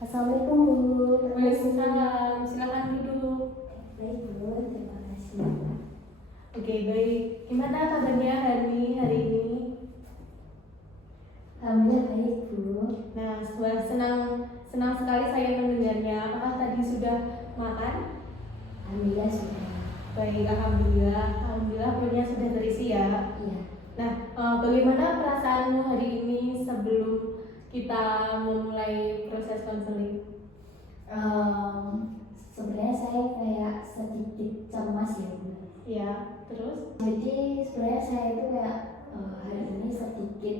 Assalamualaikum Bu. Waalaikumsalam, silakan duduk. Baik Bu, terima kasih. Oke, baik. Gimana kabarnya hari ini? Alhamdulillah baik Bu. Nah, senang sekali saya mendengarnya. Apakah tadi sudah makan? Alhamdulillah sudah. Baik, alhamdulillah perutnya sudah terisi ya. Iya. Nah, bagaimana perasaanmu hari ini sebelum kita memulai proses konseling? Sebenarnya saya kayak sedikit cemas ya Bu. Ya, terus? Jadi sebenarnya saya itu kayak hari ini sedikit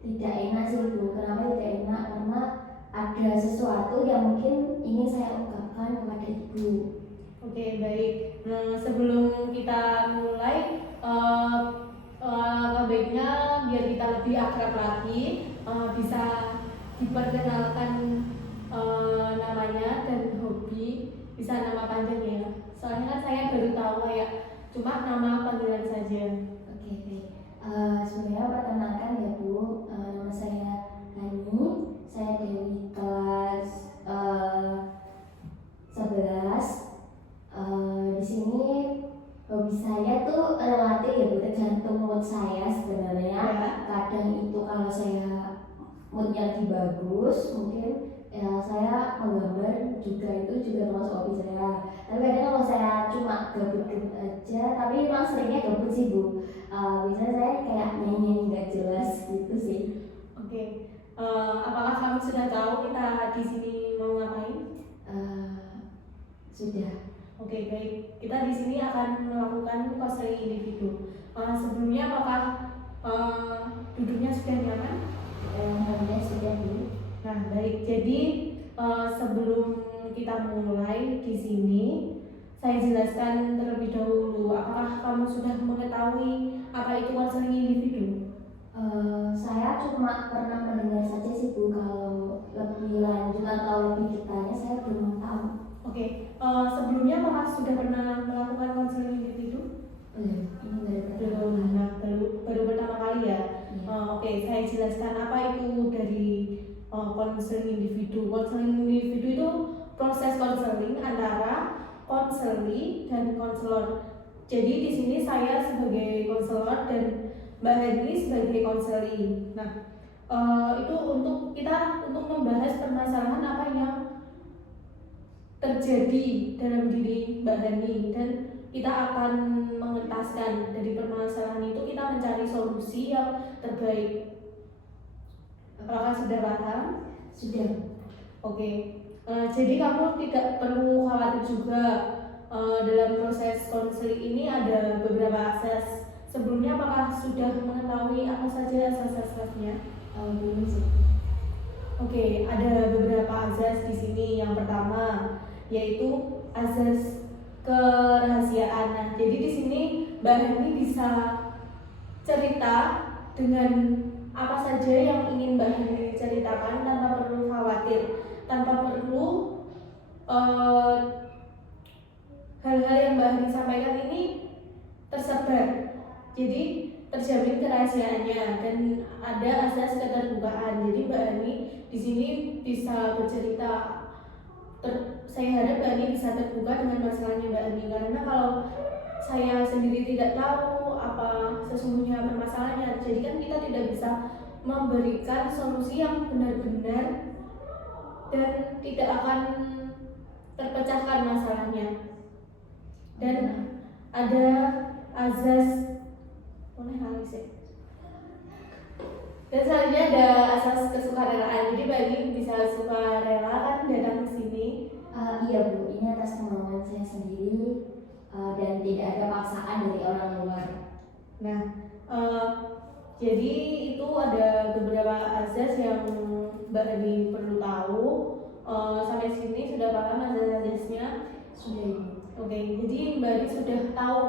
tidak enak sih Bu. Kenapa tidak enak? Karena ada sesuatu yang mungkin ingin saya ungkapkan kepada Ibu. Oke, baik. Nah, sebelum kita mulai, baiknya biar kita lebih akrab lagi, bisa diperkenalkan namanya dan hobi, bisa nama panjang ya. Soalnya kan saya baru tahu kayak cuma nama panggilan saja. Oke, baik. Sebenarnya perkenalkan ya Bu, nama saya Hani, saya dari kelas 11. Di sini hobi saya tuh relatif ya Bu, tergantung mood saya sebenarnya. Ya. Kadang itu kalau saya moodnya lagi bagus, mungkin ya saya menggambar juga, itu juga termasuk hobi saya. Tapi kadang kalau saya cuma gabut-gabut aja, tapi memang seringnya gabut sih Bu. Biasanya saya kayak nyanyi nggak jelas gitu sih. Oke. Apakah kamu sudah tahu kita di sini mau ngapain? Sudah. Oke, baik. Kita di sini akan melakukan konseling individu. Sebelumnya apakah duduknya sudah nyaman? Alhamdulillah sudah Bu. Nah, baik. Jadi sebelum kita mulai di sini, saya jelaskan terlebih dahulu. Apakah kamu sudah mengetahui apa itu konseling individu? Saya cuma pernah mendengar saja sih Bu. Kalau lebih lanjut atau lebih detailnya saya belum tahu. Oke. Sebelumnya apakah sudah pernah melakukan konseling individu? Belum. Ini Baru pertama kali ya. Iya. Oke, saya jelaskan apa itu dari konseling individu. Konseling individu itu proses konseling antara konseli dan konselor. Jadi di sini saya sebagai konselor dan Mbak Hani sebagai konseli. Nah, itu untuk membahas permasalahan apa yang terjadi dalam diri Mbak Hani, dan kita akan mengentaskan dari permasalahan itu, kita mencari solusi yang terbaik. Apakah sudah paham? Sudah. Oke. Jadi kamu tidak perlu khawatir juga. Dalam proses konseling ini ada beberapa asas. Sebelumnya apakah sudah mengetahui apa saja asas-asasnya? Belum sih. Oke, ada beberapa azas di sini. Yang pertama yaitu azas kerahasiaan. Nah, jadi di sini Mbak Hani bisa cerita dengan apa saja yang ingin Mbak Hani ceritakan tanpa perlu khawatir, tanpa perlu hal-hal yang Mbak Hani sampaikan ini tersebar. Jadi terjamin kerahasiaannya dan ada asas keterbukaan. Jadi Mbak Hani di sini bisa bercerita. Saya harap Mbak Hani bisa terbuka dengan masalahnya Mbak Hani, karena kalau saya sendiri tidak tahu apa sesungguhnya permasalahannya, jadi kan kita tidak bisa memberikan solusi yang benar-benar dan tidak akan terpecahkan masalahnya. Dan ada azas dan selanjutnya ada asas kesukarelaan. Jadi Mbak Hani bisa sukarela kan datang ke sini. Iya Bu, ini atas kemauan saya sendiri dan tidak ada paksaan dari orang luar. Nah, jadi itu ada beberapa azas yang Mbak Hani perlu tahu. Sampai sini sudah paham azas-azasnya? Sudah Ibu. Oke, jadi Mbak Hani sudah tahu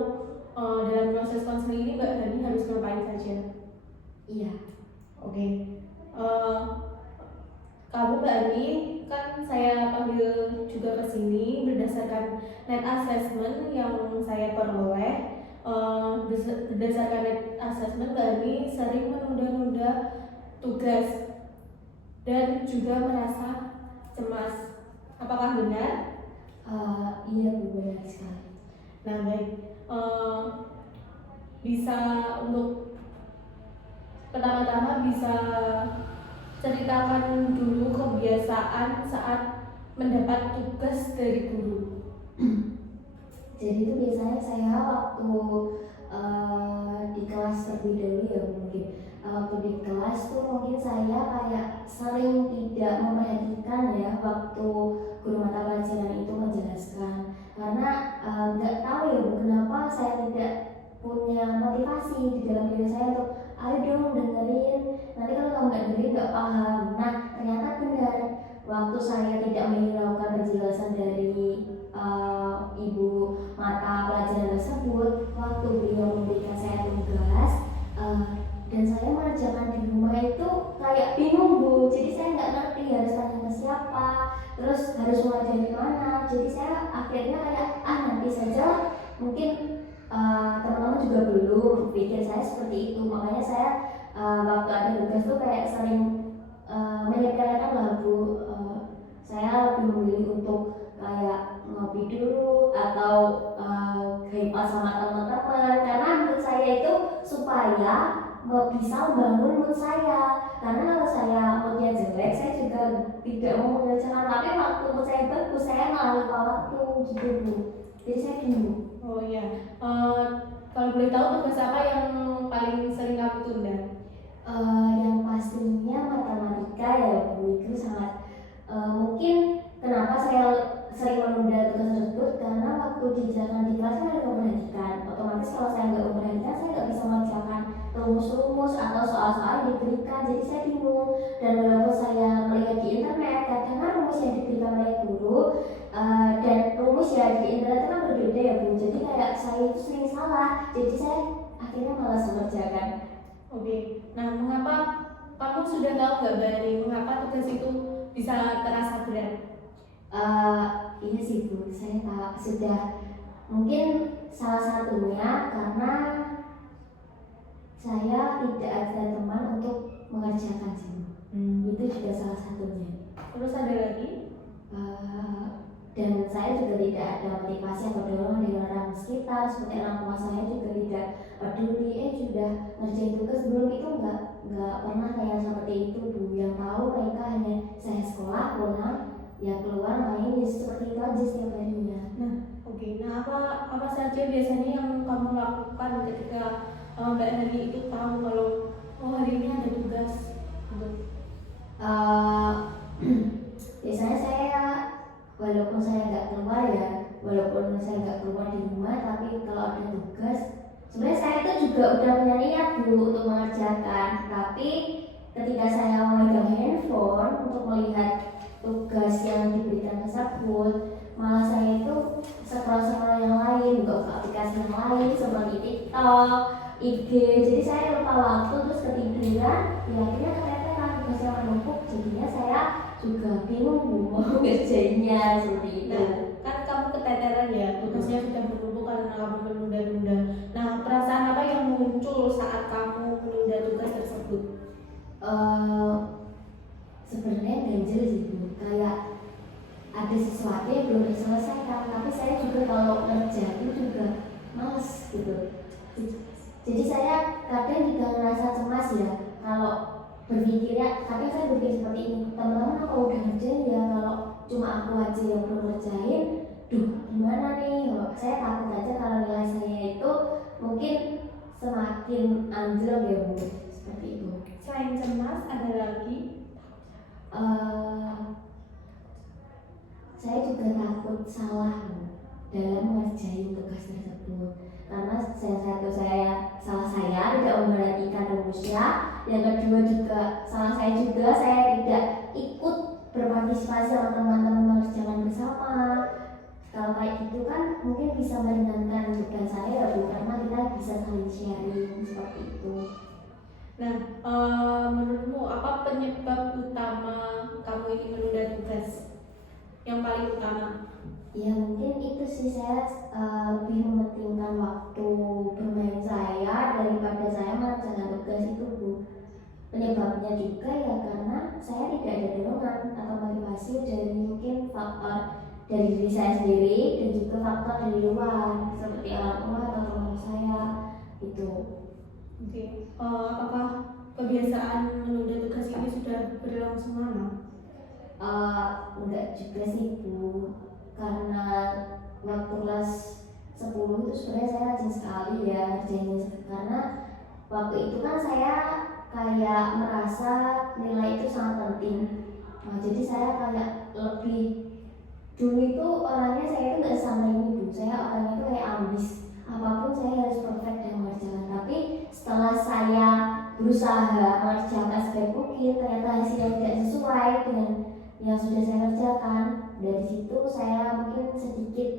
dalam proses konseling ini Mbak Hani harus ngapain saja? Iya. Oke. Kamu Mbak Hani, kan saya panggil juga ke sini berdasarkan net assessment yang saya peroleh. Berdasarkan net assessment, Mbak Hani sering menunda-nunda tugas dan juga merasa cemas. Apakah benar? Iya Bu, benar sekali. Nah baik, bisa untuk pertama-tama bisa ceritakan dulu kebiasaan saat mendapat tugas dari guru. Jadi itu biasanya saya waktu di kelas terlebih dahulu ya mungkin waktu di kelas tuh mungkin saya kayak sering tidak memperhatikan ya waktu guru mata pelajaran itu menjelaskan, karena nggak tahu ya Bu kenapa saya tidak punya motivasi di dalam diri saya untuk ayo dong dengerin, nanti kalau kamu nggak dengerin nggak paham. Nah ternyata benar, waktu saya tidak menghiraukan penjelasan dari ibu mata pelajaran tersebut, waktu beliau memberikan saya tugas dan saya mengerjakan di rumah itu kayak bingung Bu, jadi saya nggak ngerti harus tanya ke siapa, terus harus mulai dari mana. Jadi saya akhirnya kayak nanti saja, mungkin teman-teman juga belum pikir saya seperti itu, makanya saya waktu ada tugas tuh kayak sering menyepelekan lagu. Saya lebih memilih untuk kayak ngopi dulu atau hangout sama teman-teman, karena menurut saya itu supaya bisa membangun mood saya, karena kalau saya moodnya jelek saya juga tidak mau mengerjakan, tapi waktu mood saya bagus saya malah lupa waktu gitu Bu, jadi saya bingung. Oh iya, kalau boleh tahu tugas apa yang paling sering kamu tunda? Yang pastinya matematika ya Bu, itu sangat mungkin kenapa saya sering menunda tugas tersebut, karena waktu diajarkan di kelas kan ada memperhatikan, otomatis kalau saya nggak memperhatikan saya nggak bisa mengerjakan rumus-rumus atau soal-soal yang diberikan, jadi saya bingung. Dan walaupun saya melihat di internet kadang kan rumus yang diberikan oleh guru dan rumus yang di internet itu kan berbeda ya Bu, jadi kayak saya itu sering salah, jadi saya akhirnya malas mengerjakan. Oke, nah mengapa kamu sudah tahu nggak Bari, mengapa tugas itu bisa terasa berat? Ini sih Bu, saya sudah mungkin salah satunya karena saya tidak ada teman untuk mengerjakan sih Bu. Itu juga salah satunya. Terus ada lagi? Dan saya juga tidak ada motivasi atau dorongan dari orang sekitar, seperti orang tua saya juga tidak peduli, sudah ngerjain tugas belum, itu nggak pernah kayak seperti itu Bu. Yang tahu mereka hanya saya sekolah pulang ya keluar main, ya seperti itu aja setiap harinya. Nah, oke. Nah, apa saja biasanya yang kamu lakukan ketika Mbak Hani itu tahu kalau hari ini ada tugas? Biasanya saya walaupun saya nggak keluar di rumah, tapi kalau ada tugas, sebenarnya saya itu juga udah punya niat Bu untuk mengerjakan, tapi ketika saya memegang handphone untuk melihat tugas yang diberikan tersebut, malah saya itu scroll yang lain, buka aplikasi yang lain seperti TikTok, IG, jadi saya lupa waktu, terus ketiduran, ya akhirnya keteteran tugasnya menumpuk, jadinya saya juga bingung Bu mau ngerjainnya seperti itu. Nah, kan kamu keteteran ya, tugasnya sudah menumpuk karena kamu menunda-nunda. Nah, perasaan apa yang muncul saat kamu menunda tugas tersebut? Sebenarnya ganjil sih Bu, kayak ada sesuatu yang belum diselesaikan, tapi saya juga kalau ngerjain juga males gitu. Jadi saya kadang juga ngerasa cemas ya kalau berpikirnya, kadang saya berpikir seperti ini, teman-teman apa udah ngerjain ya, kalau cuma aku aja yang belum ngerjain, gimana nih. Saya takut aja kalau nilai saya itu mungkin semakin anjlok ya Bu, seperti itu. Selain cemas, ada lagi? Saya juga takut salah dalam mengerjain tugas tersebut, karena salah saya tidak memperhatikan rumusnya, yang kedua juga saya tidak ikut berpartisipasi sama teman-teman mengerjakan bersama. Kalau kayak gitu kan mungkin bisa meringankan beban saya Bu, karena kita bisa saling sharing seperti itu. Nah, menurutmu apa penyebab utama kamu ini menunda tugas? Yang paling utama? Ya mungkin itu sih, saya lebih mementingkan waktu bermain saya daripada saya mengerjakan tugas itu Bu. Penyebabnya juga ya karena saya tidak ada dorongan atau motivasi dari faktor dari diri saya sendiri dan juga faktor dari luar seperti orang tua atau teman saya itu. Oke. Apakah kebiasaan menunda tugas ini sudah berlangsung lama? Enggak juga sih Bu, karena waktu kelas 10 itu sebenarnya saya rajin sekali ya ngerjainnya, karena waktu itu kan saya kayak merasa nilai itu sangat penting. Nah, jadi saya kayak lebih dulu itu orangnya saya itu nggak sama ini Bu, saya orangnya itu kayak ambis, apapun saya harus perfect dan mengerjakan. Tapi setelah saya berusaha mengerjakan sebaik mungkin, ternyata hasilnya tidak sesuai dengan yang sudah saya kerjakan. Dari situ saya mungkin sedikit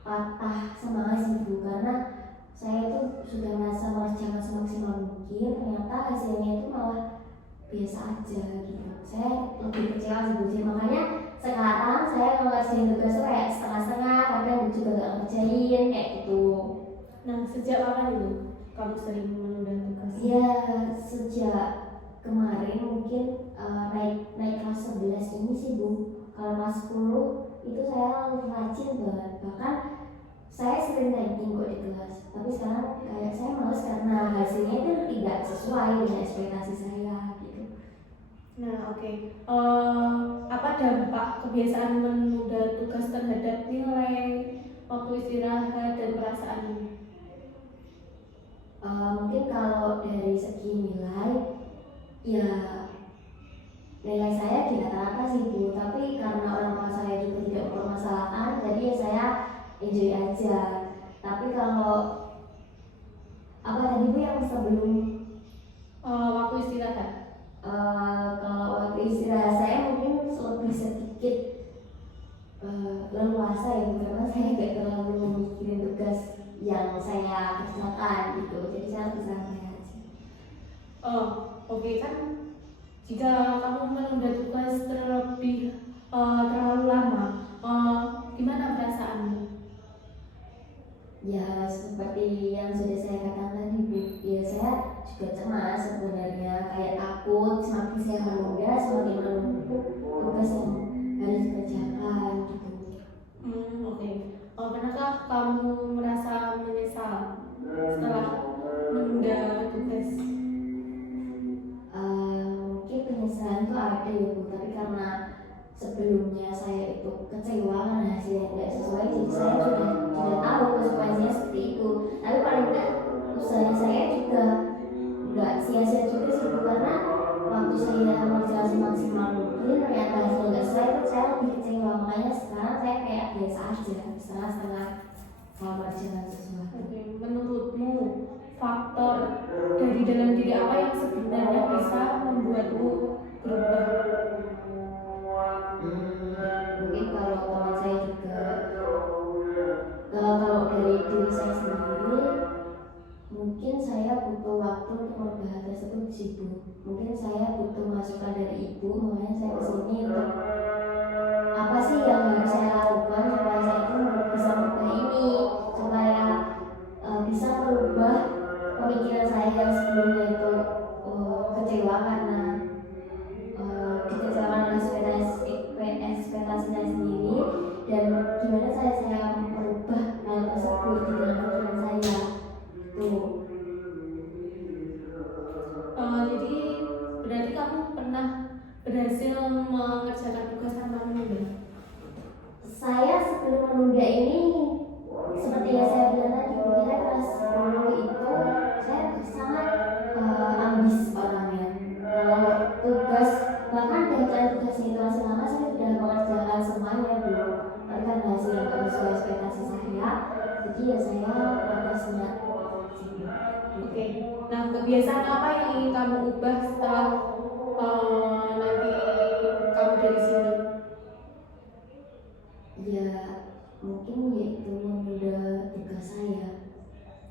patah semangat sih Bu, karena saya itu sudah merasa mengerjakan semaksimal mungkin, ternyata hasilnya itu malah biasa aja gitu. Saya lebih kecewa sih Bu. Jadi makanya sekarang saya ngerjain tugas tuh kayak setengah-setengah, kadang juga nggak ngerjain kayak gitu. Nah, sejak kapan itu kamu sering menunda tugas? Ya sejak kemarin mungkin naik kelas 11 ini sih Bu. Kalau kelas 10 itu saya rajin banget, bahkan saya sering ranking kok di kelas. Tapi sekarang kayak saya males karena hasilnya itu tidak sesuai dengan ekspektasi saya gitu. Nah, oke. Apa dampak kebiasaan menunda tugas terhadap nilai, waktu istirahat, dan perasaan? Mungkin kalau dari segi nilai, ya nilai saya di rata-rata sih Bu, tapi karena orang tua saya juga tidak mempermasalahkan, jadi ya saya enjoy aja. Tapi kalau apa tadi Bu yang sebelum Waktu istirahat. kalau waktu istirahat saya mungkin lebih sedikit leluasa ya Bu, karena saya gak terlalu mikirin tugas yang saya kerjakan gitu, jadi saya lebih santai aja. Oke, kan jika kamu menunda tugas terlalu lama, gimana perasaanmu? Ya seperti yang sudah saya katakan tadi Bu, ya saya juga cemas sebenarnya, kayak takut semakin saya menunda semakin menumpuk tugas yang harus dikerjakan gitu. Oke. Pernahkah kamu merasa menyesal setelah menunda tugas? Mungkin penyesalan itu ada ya Bu, tapi karena sebelumnya saya itu kecewa karena hasilnya tidak sesuai, jadi saya sudah tahu konsekuensinya seperti itu. Tapi paling tidak usaha saya juga nggak sia-sia juga sih Bu, karena waktu saya mengerjakan semaksimal mungkin ternyata hasilnya nggak sesuai, itu saya lebih kecewa. Makanya sekarang saya kayak biasa aja, setengah-setengah kalau mengerjakan sesuatu. Oke. Menurutmu faktor dari dalam diri apa yang sebenarnya bisa membuatmu berubah? Mungkin kalau teman saya juga, kalau dari diri saya sendiri, mungkin saya butuh waktu untuk merubah hal tersebut sih Bu. Mungkin saya butuh masukan dari ibu, makanya saya kesini untuk apa sih yang harus saya lakukan supaya saya itu bisa merubah ini, supaya bisa merubah pemikiran saya yang sebelumnya itu kecewa karena dikecewakan oleh ekspektasi saya sendiri, dan gimana saya merubah hal tersebut di dalam pikiran saya tuh. Jadi berarti kamu pernah berhasil mengerjakan tugas tanpa menunda? Saya sebelum menunda ini, seperti yang saya bilang tadi, saya kelas 10 itu saya sangat ambis orangnya. Kalau tugas, bahkan dengan tugas itu masih lama, saya sudah mengerjakan semuanya dulu. Tapi kan hasil yang tidak sesuai ekspektasi saya, jadi ya saya atasnya. Oke. Nah, kebiasaan apa yang ingin kamu ubah setelah nanti kamu dari sini? Ya mungkin yaitu menunda tugas saya.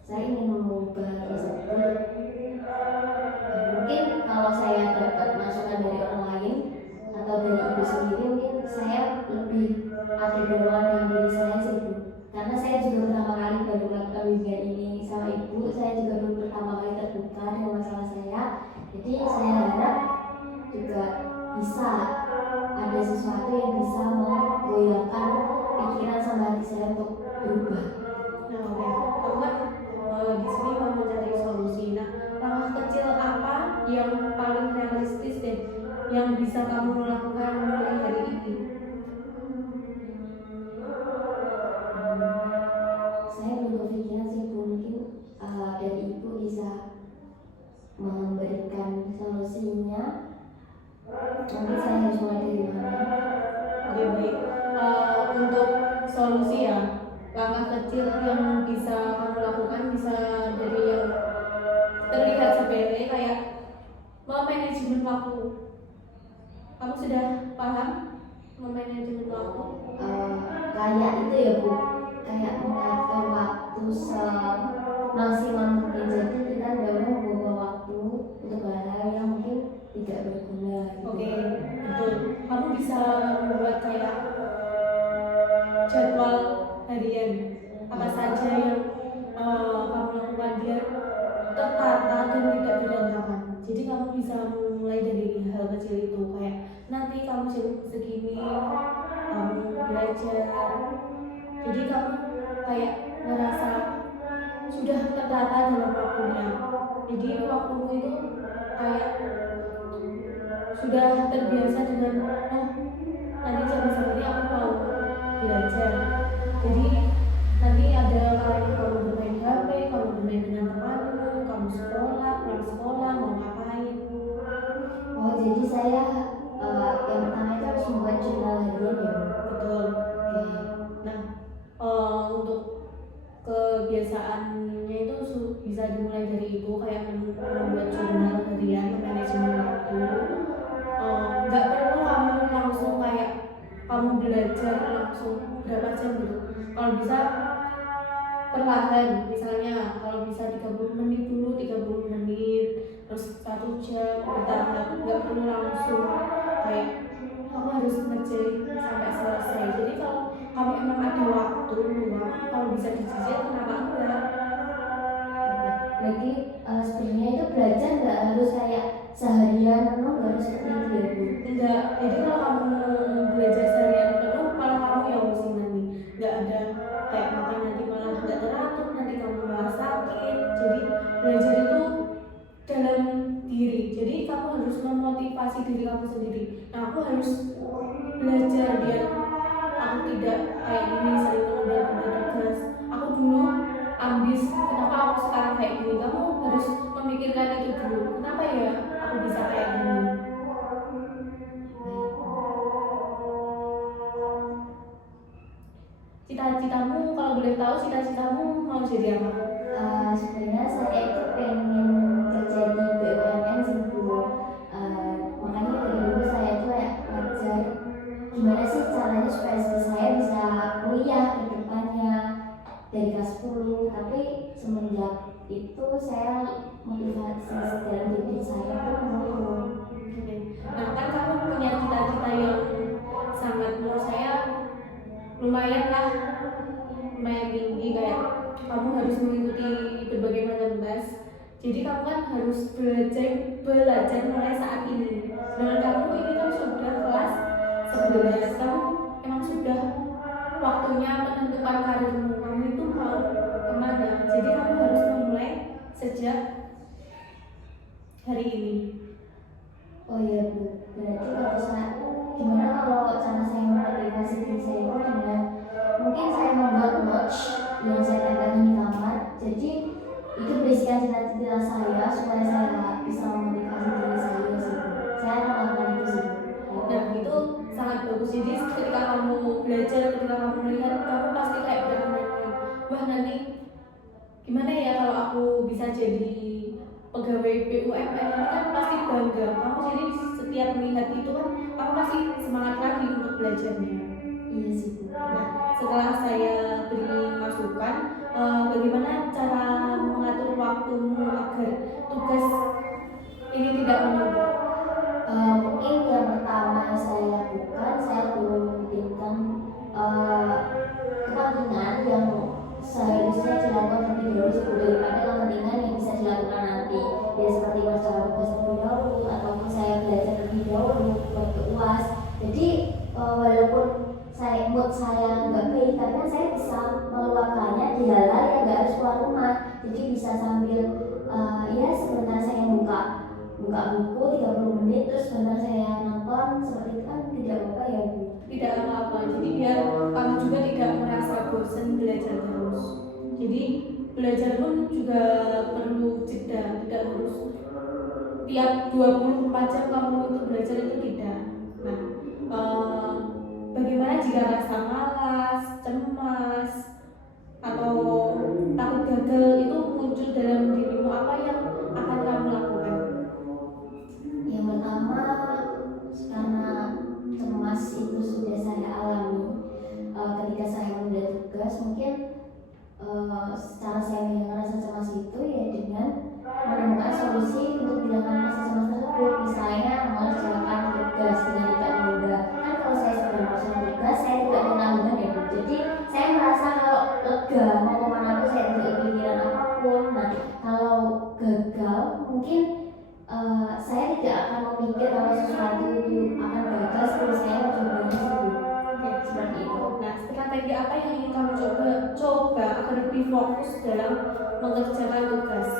Saya ingin mengubah tersebut. Mungkin kalau saya dapat masukan dari orang lain atau dari ibu sendiri, mungkin saya lebih ada dorongan dalam diri saya sih Bu. Karena saya juga pertama kali baru melakukan bimbingan ini sama ibu, saya juga belum pertama kali terbuka dengan masalah saya. Jadi saya harap juga bisa ada sesuatu yang bisa membuat memanajemen waktu? Kayak itu ya Bu, kayak mengatur waktu semaksimal mungkin. Jadi kita tidak mau membuang waktu untuk hal-hal yang mungkin tidak berguna gitu. Oke, betul. Kamu bisa membuat kayak jadwal harian apa saja yang kamu lakukan biar tertata dan tidak berantakan. Jadi kamu bisa mulai dari hal kecil itu, kayak nanti kamu jam segini kamu belajar. Jadi kamu kayak merasa sudah tertata dalam waktunya. Jadi waktumu itu kayak sudah terbiasa dengan nanti jam segini aku mau belajar. Jadi nanti ada kamu bermain HP, kamu bermain dengan temanmu, kamu sekolah, pulang sekolah, mau ngapain. Oh jadi saya yang pertama itu harus membuat jurnal harian ya Bu? Betul. Oke. Nah, untuk kebiasaannya itu bisa dimulai dari itu, kayak membuat jurnal harian, manajemen waktu. Nggak perlu kamu langsung kayak kamu belajar langsung berapa jam gitu. Kalau bisa perlahan, misalnya kalau bisa 30 menit dulu, 30 menit, terus 1 jam, bertahap. Nggak perlu langsung kayak kamu harus ngerjain sampai selesai. Jadi kalau kamu emang ada waktu luang, kalau bisa dicicil kenapa enggak? Berarti sebenarnya itu belajar nggak harus kayak seharian penuh, nggak harus seperti itu ya Bu? Enggak, jadi kalau kamu belajar seharian penuh malah kamu yang pusing nanti. Nggak ada kayak makan nanti malah nggak teratur, nanti kamu malah sakit. Jadi belajar itu dalam diri. Jadi kamu harus memotivasi diri kamu sendiri. Nah, aku harus belajar biar aku tidak kayak gini sering menunda tugas. Aku dulu ambis, kenapa aku sekarang kayak gini? Kamu harus memikirkan itu dulu. Kenapa ya aku bisa kayak gini? Cita-citamu, kalau boleh tahu cita-citamu mau jadi apa? Sebenarnya saya itu pengen kerja di BUMN sih Bu. Makanya dari dulu saya tuh kayak belajar gimana sih caranya supaya saya bisa kuliah ke depannya dari kelas 10. Tapi semenjak itu saya motivasi dalam diri saya tuh menurun. Nah, kan kamu punya cita-cita yang sangat menurut saya lumayan tinggi, kayak kamu harus mengikuti berbagai macam tes. Jadi kamu kan harus belajar mulai saat ini. Dengan kamu ini kan sudah kelas 11, kamu emang sudah waktunya menentukan karirmu. Kamu itu mau kemana? Jadi kamu harus memulai sejak hari ini. Oh iya Bu, berarti kalau saya gimana kalau cara saya memotivasi diri saya itu dengan mungkin saya membuat notes yang saya tempelkan di kamar. Jadi itu berisikan cita-cita saya supaya saya bisa memotivasi diri saya sih Bu. Saya akan melakukan itu sih Bu. Nah, itu sangat bagus. Jadi ketika kamu belajar, ketika kamu melihat, kamu pasti kayak berpikir, wah nanti gimana ya kalau aku bisa jadi pegawai BUMN, ini kan pasti bangga. Kamu jadi setiap melihat itu kan kamu pasti semangat lagi untuk belajarnya. Iya sih Bu. Nah, setelah saya beri masukan, bagaimana cara mengatur waktumu agar tugas ini tidak menumpuk? Mungkin yang pertama saya lakukan, saya perlu mementingkan kepentingan yang seharusnya dilakukan terlebih dahulu sebelum daripada kepentingan yang bisa dilakukan nanti. Ya seperti mengerjakan tugas terlebih dahulu ataupun saya belajar terlebih dahulu waktu UAS. Jadi walaupun mood saya nggak baik, tapi kan saya bisa meluapkannya di hal-hal yang nggak harus keluar rumah. Jadi bisa sambil ya sebentar saya buka buku 30 menit, terus sebentar saya nonton, seperti itu kan tidak apa-apa ya Bu? Tidak apa-apa. Jadi biar kamu juga tidak merasa bosan belajar terus. Jadi belajar pun juga perlu jeda, tidak harus tiap 24 jam kamu untuk belajar, itu tidak. Nah, bagaimana jika rasa malas, cemas, atau takut gagal itu muncul dalam dirimu, apa yang akan kamu lakukan? Yang pertama, karena cemas itu sudah saya merasa kalau lega mau kemana pun saya tidak kepikiran apapun. Nah kalau gagal mungkin saya tidak akan memikir kalau sesuatu itu akan gagal sebelum saya mencobanya sendiri. Oke. Seperti itu. Nah, strategi apa yang ingin kamu coba agar lebih fokus dalam mengerjakan tugas?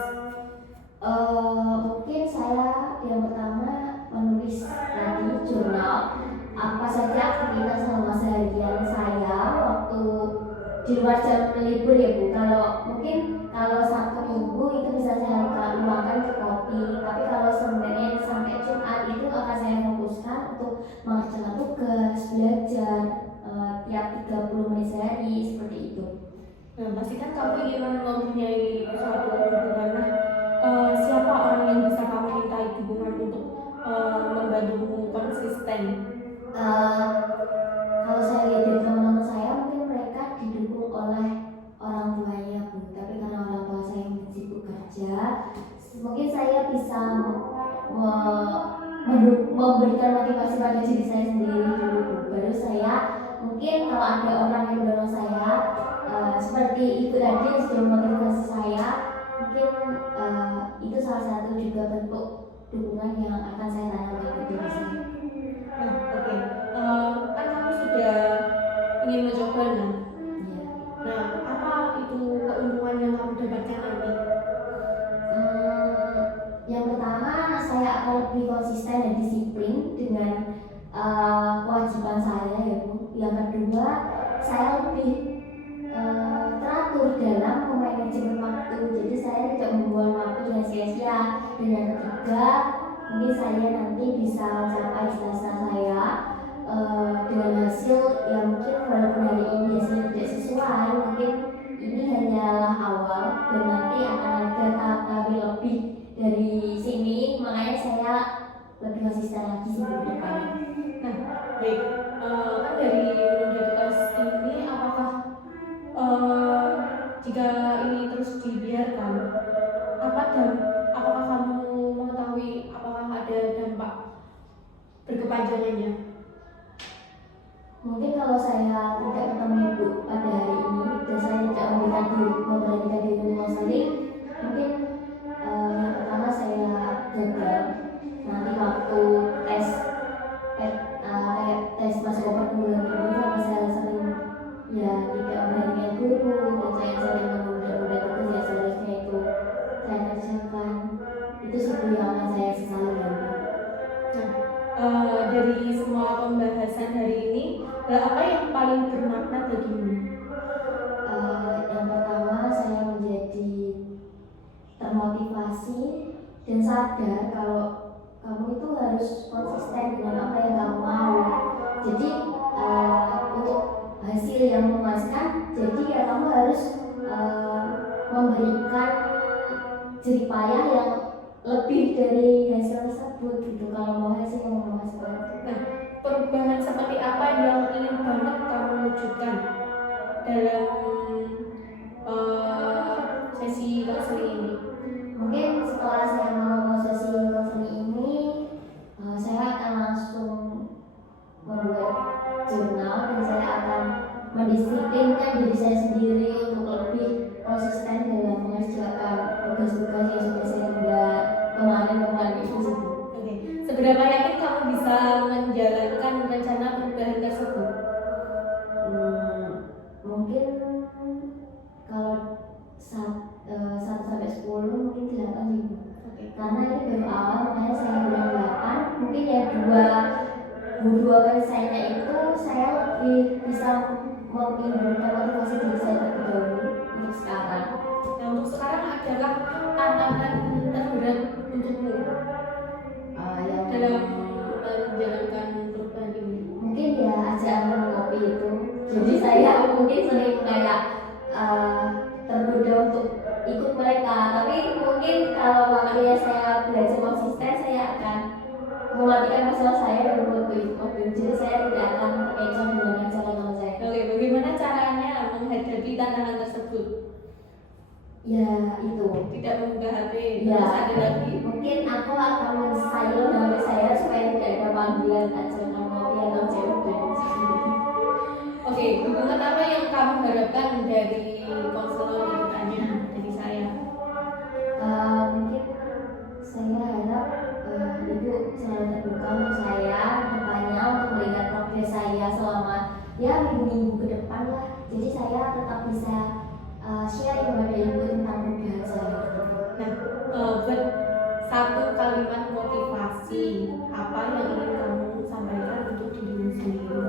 Mungkin saya yang pertama menulis tadi jurnal apa saja aktivitas selama seharian saya waktu di luar jam libur ya Bu. Kalau mungkin kalau Sabtu Minggu itu bisa saya luangkan ke kopi, tapi kalau Senin sampai Jumat itu akan saya fokuskan untuk mengerjakan tugas, belajar tiap 30 menit sehari seperti itu. Nah, pastikan kamu ingin mempunyai suatu hubungan. Siapa orang yang bisa kamu mintai hubungan untuk membantumu konsisten? Kalau saya lihat dari teman-teman saya mungkin mereka didukung oleh orang tuanya Bu, tapi karena orang tua saya yang sibuk kerja, mungkin saya bisa memberikan motivasi pada diri saya sendiri dulu Bu. Baru saya mungkin kalau ada orang yang mendorong saya seperti ibu tadi yang sudah memotivasi saya, mungkin itu salah satu juga bentuk dukungan yang akan saya tanamkan ke diri saya. Nah, oke. Kan kamu sudah ingin mencoba, nah. Iya. Nah, apa itu keuntungan yang kamu dapatkan nanti? Yang pertama saya akan lebih konsisten dan disiplin dengan kewajiban saya ya Bu. Yang kedua saya lebih teratur dalam memanajemen waktu, jadi saya tidak membuang waktu dengan sia-sia. Dan yang ketiga mungkin saya nanti bisa mencapai cita-cita saya dengan hasil yang mungkin walaupun hari ini hasilnya tidak sesuai, mungkin ini hanyalah awal dan nanti akan ada tahap lebih dari sini, makanya saya lebih konsisten lagi sebelum depan. Nah, baik. Kan dari menunda tugas ini, apakah jika ini terus dibiarkan, apakah kamu mengetahui apakah ada dampak berkepanjangannya? Mungkin kalau saya tidak ketemu ibu pada hari ini dan saya tidak memberanikan diri untuk konseling, mungkin yang pertama saya gagal nanti waktu tes kayak tes masuk ke perguruan tinggi, karena saya sering ya tidak memberanikan guru dan saya sering menunda-nunda tugas yang seharusnya itu saya kerjakan. Itu sih yang akan saya sesali nanti. Nah, dari semua pembahasan hari ini, apa yang paling bermakna bagimu? Yang pertama saya menjadi termotivasi dan sadar kalau kamu itu harus konsisten dengan apa yang kamu mau. Jadi untuk hasil yang memuaskan, jadi ya kamu harus memberikan jerih payah yang lebih dari hasil tersebut gitu. Kalau mau hasil yang memuaskan. Nah, perubahan seperti apa yang ingin banget kamu wujudkan dalam sesi konseling ini? Mungkin setelah saya mau sesi konseling ini, saya akan langsung membuat jurnal dan saya akan mendisiplinkan diri saya sendiri untuk lebih konsisten dalam mengerjakan tugas-tugas yang sudah saya tunda kemarin itu sih. Oke. Seberapa yakin kamu bisa menjalankan rencana perubahan tersebut? Mungkin kalau 1 sampai 10 mungkin 8 sih. Oke. Karena ini baru awal, makanya saya bilang 8. Mungkin ya dua persennya itu saya lebih bisa mengimbulkan motivasi diri saya terlebih dahulu untuk sekarang. Nah, untuk sekarang adalah tantangan terberat untukmu Yang dalam menjalankan perubahan ini. mungkin ya ajaan ngopi itu, jadi saya mungkin sering kayak tergoda untuk ikut mereka, tapi mungkin kalau waktunya saya belajar konsisten, saya akan mematikan masalah saya dan waktu itu, jadi saya tidak akan terkecoh dengan ajaran saya. Oke, bagaimana caranya menghadapi tantangan tersebut? Ya itu Tidak membuka HP, ya, terus ada lagi. mungkin aku akan men-silent HP saya supaya tidak ada panggilan ajaran ngopi atau cewek. Oke, hubungan apa yang kamu harapkan diharapkan dari konselor kedepannya dari saya? Mungkin saya harap ibu selalu terbuka untuk saya depannya untuk melihat progres saya selama ya minggu-minggu ke depan lah. Jadi saya tetap bisa share kepada ibu tentang perubahan saya. Nah, buat satu kalimat motivasi apa yang ingin kamu sampaikan untuk dirimu sendiri?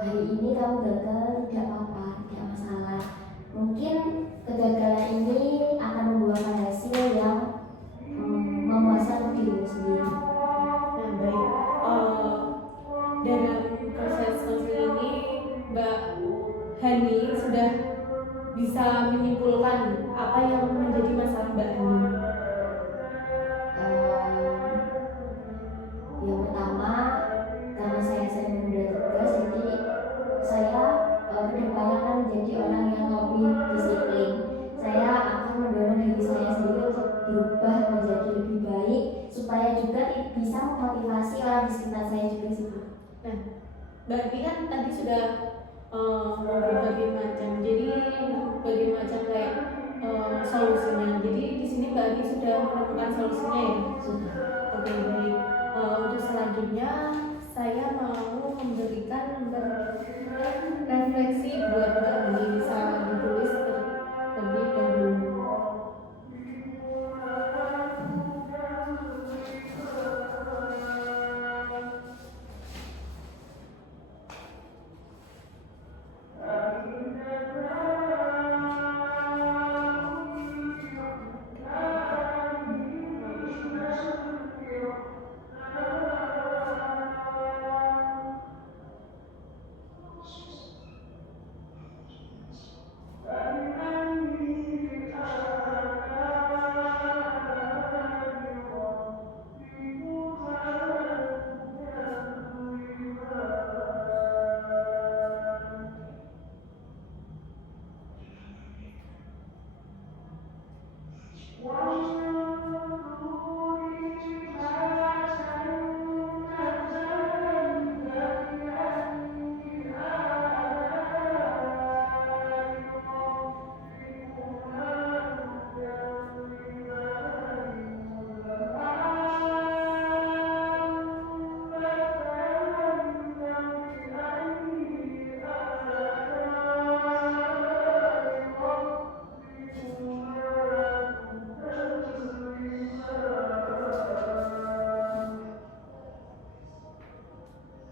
Hari ini kamu gagal, tidak apa-apa, tidak masalah. Mungkin kegagalan ini akan membuahkan hasil yang memuaskan dirimu sendiri. Nah, baik. Dalam proses konseling ini Mbak Hani sudah bisa menyimpulkan apa yang menjadi masalah Mbak Hani? Yang pertama, karena saya sering menunda tugas, jadi saya kedepannya akan menjadi orang yang lebih disiplin. Saya akan mendorong diri saya sendiri untuk berubah menjadi lebih baik supaya juga bisa memotivasi orang di sekitar saya juga sih. Nah, Mbak Hani kan tadi sudah berbagai macam, jadi berbagai macam kayak solusinya. Jadi di sini Mbak Hani sudah menemukan solusinya ya? Sudah. Oke, baik. Untuk selanjutnya saya mau memberikan refleksi buat Mbak Hani, bisa ditulis terlebih dahulu.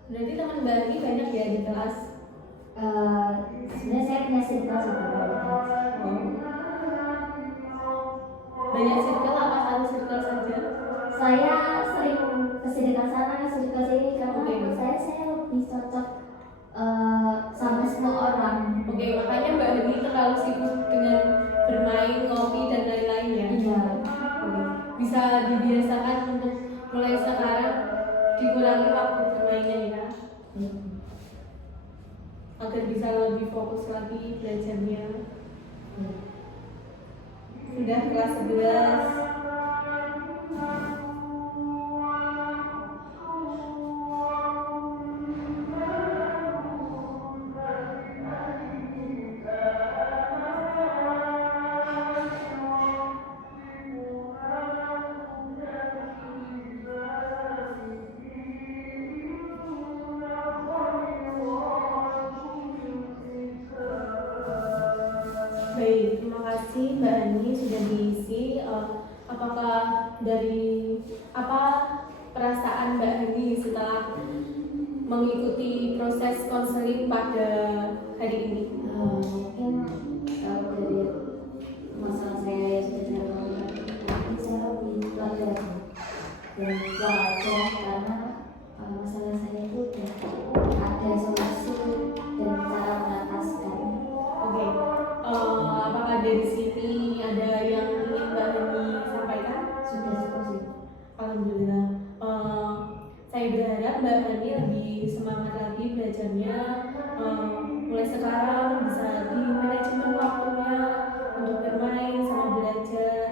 Berarti teman Mbak Hani banyak ya di kelas? Sebenarnya saya punya circle sih Mbak, di kelas. Banyak circle apa satu circle saja? Saya sering ke circle sana, ke circle sini karena Oke. menurut saya lebih cocok sama semua orang. Oke, makanya Mbak Hani terlalu sibuk dengan bermain, ngopi dan lain-lain ya? Iya. Oke. Bisa dibiasakan untuk mulai sekarang dikurangi waktu bermainnya ya, agar bisa lebih fokus lagi belajarnya. Sudah kelas 11. Baik, terima kasih Mbak Hani sudah diisi. Apakah dari apa perasaan Mbak Hani setelah mengikuti proses konseling pada hari ini? Mungkin kalau dari masalah saya yang sudah saya lakukan, mungkin saya lebih belajar dan belajar karena masalah saya itu udah ada solusi dan cara mengataskan. Oke, apakah dari sini ada yang ingin Mbak Hani sampaikan? Sudah cukup sih. Alhamdulillah. Saya berharap Mbak Hani lebih semangat lagi belajarnya. Mulai sekarang bisa di manajemen waktunya untuk bermain sama belajar.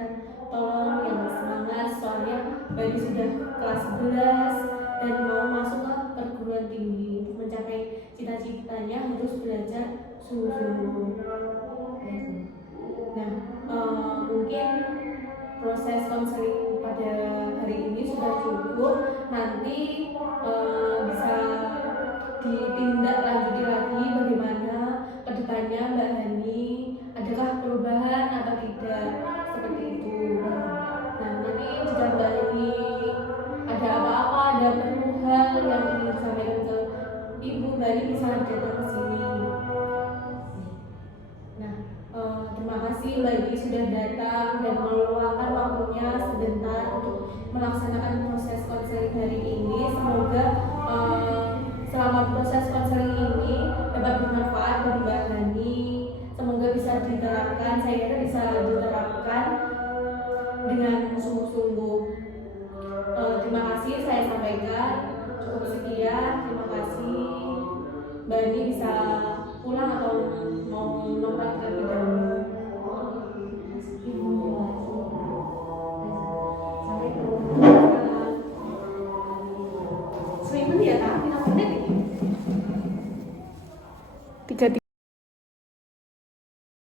Tolong yang semangat, soalnya Mbak Hani sudah kelas 11 dan mau masuk ke perguruan tinggi. untuk mencapai cita-citanya harus belajar sungguh-sungguh. Nah, mungkin proses konseling pada hari ini sudah cukup. Nanti bisa ditindaklanjuti lagi bagaimana kedepannya Mbak Hani, adakah perubahan atau tidak, seperti itu. Nah, nanti jika Mbak Hani ada apa-apa, ada perlu hal yang ingin disampaikan ke Ibu, Mbak Hani bisa datang ke sini. Nah, terima kasih Mbak Hani sudah datang dan meluangkan waktunya sebentar untuk melaksanakan proses konseling hari ini. Semoga selama proses konseling ini dapat bermanfaat bagi Mbak Hani. Semoga bisa diterapkan, saya kira bisa diterapkan dengan sungguh-sungguh. Terima kasih saya sampaikan. Cukup sekian. Terima kasih. Mbak Hani